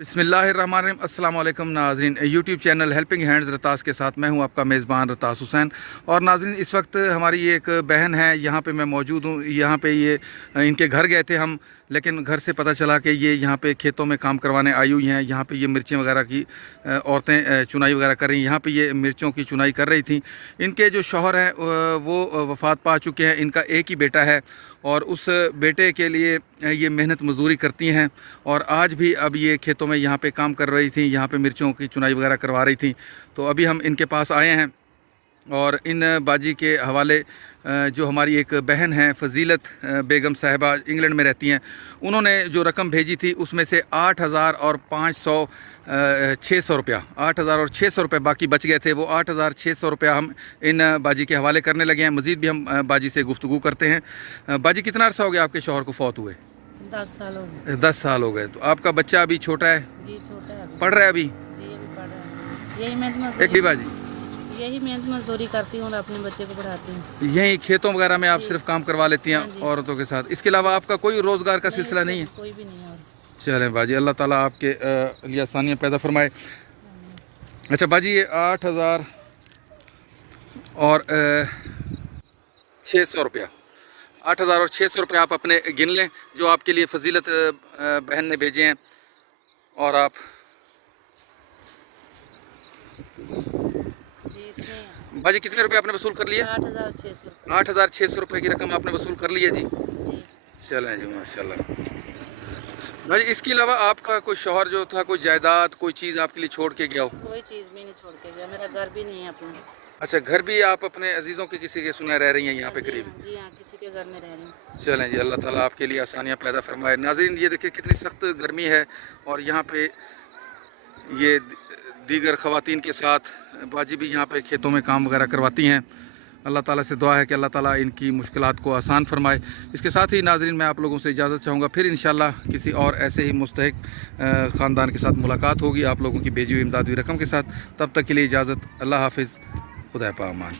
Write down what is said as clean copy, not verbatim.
बिस्मिल्लाहिर्रहमानिर्रहीम। अस्सलाम वालेकुम नाज़रीन, यूट्यूब चैनल हेल्पिंग हैंड्स रतास के साथ मैं हूं आपका मेज़बान रतास हुसैन। और नाज़रीन, इस वक्त हमारी एक बहन है, यहाँ पे मैं मौजूद हूँ। यहाँ पे ये इनके घर गए थे हम, लेकिन घर से पता चला कि ये यहाँ पे खेतों में काम करवाने आई हुई हैं। यहाँ पे ये मिर्चें वगैरह की औरतें चुनाई वगैरह कर रही हैं। यहाँ पे ये मिर्चों की चुनाई कर रही थी। इनके जो शौहर हैं वो वफ़ात पा चुके हैं। इनका एक ही बेटा है और उस बेटे के लिए ये मेहनत मजदूरी करती हैं। और आज भी अब ये खेतों में यहाँ पे काम कर रही थी, यहाँ पे मिर्चों की चुनाई वगैरह करवा रही थी। तो अभी हम इनके पास आए हैं और इन बाजी के हवाले जो हमारी एक बहन हैं फ़जीलत बेगम साहिबा, इंग्लैंड में रहती हैं, उन्होंने जो रकम भेजी थी उसमें से 8,600 रुपया, 8,600 रुपये बाकी बच गए थे। वो 8,600 रुपया हम इन बाजी के हवाले करने लगे हैं। मज़ीद भी हम बाजी से गुफ्तगू करते हैं। बाजी, कितना अर्सा हो गया आपके शौहर को फौत हुए? 10 साल हो गए। 10 साल हो गए। तो आपका बच्चा अभी छोटा है? जी छोटा है अभी। पढ़ रहा है अभी? जी अभी पढ़ रहा है। यही मेहनत एक भी बाजी यही मेहनत मजदूरी करती हूँ और अपने बच्चे को पढ़ाती हूँ। यहीं खेतों वगैरह में आप जी। सिर्फ काम करवा लेती हैं हाँ जी। औरतों के साथ? इसके अलावा आपका कोई रोज़गार का सिलसिला नहीं है? कोई भी नहीं है और। चलें बाजी, अल्लाह ताला आपके लिए आसानियाँ पैदा फरमाए। अच्छा बाजी, ये 8,000 और 600 रुपया, 8,000 और 600 रुपया आप अपने गिन लें जो आपके लिए फ़जीलत बहन ने भेजे हैं। और आप जी इतने हैं। बाजी कितने रुपए आपने वसूल कर लिए? 8,600। 8,600 रुपये की रकम आपने वसूल कर ली है जी। जी चलें जी, माशाल्लाह। भाई, इसके अलावा आपका कोई शौहर जो था, कोई जायदाद, कोई चीज़ आपके लिए छोड़ के गया हो? कोई चीज़ भी नहीं छोड़ के गया। मेरा घर भी नहीं है अपना। अच्छा, घर भी आप अपने अजीज़ों के किसी के सुना रह रही हैं यहाँ पे जी करीब? हाँ, जी हाँ, किसी के घर में रह रही हूँ। चलें जी, अल्लाह ताला आपके लिए आसानियाँ पैदा फरमाए। नाज़रीन, ये देखिए कितनी सख्त गर्मी है और यहाँ पे ये दीगर ख़वातीन के साथ बाजी भी यहाँ पे खेतों में काम वगैरह करवाती हैं। अल्लाह ताला से दुआ है कि अल्लाह ताला इनकी मुश्किलात को आसान फरमाए। इसके साथ ही नाज़रीन, मैं आप लोगों से इजाज़त चाहूँगा। फिर इंशाअल्लाह किसी और ऐसे ही मुस्तहिक ख़ानदान के साथ मुलाकात होगी आप लोगों की भेजी हुई इमदादी रकम के साथ। तब तक के लिए इजाज़त। अल्लाह हाफ़िज़। खुदा पामान।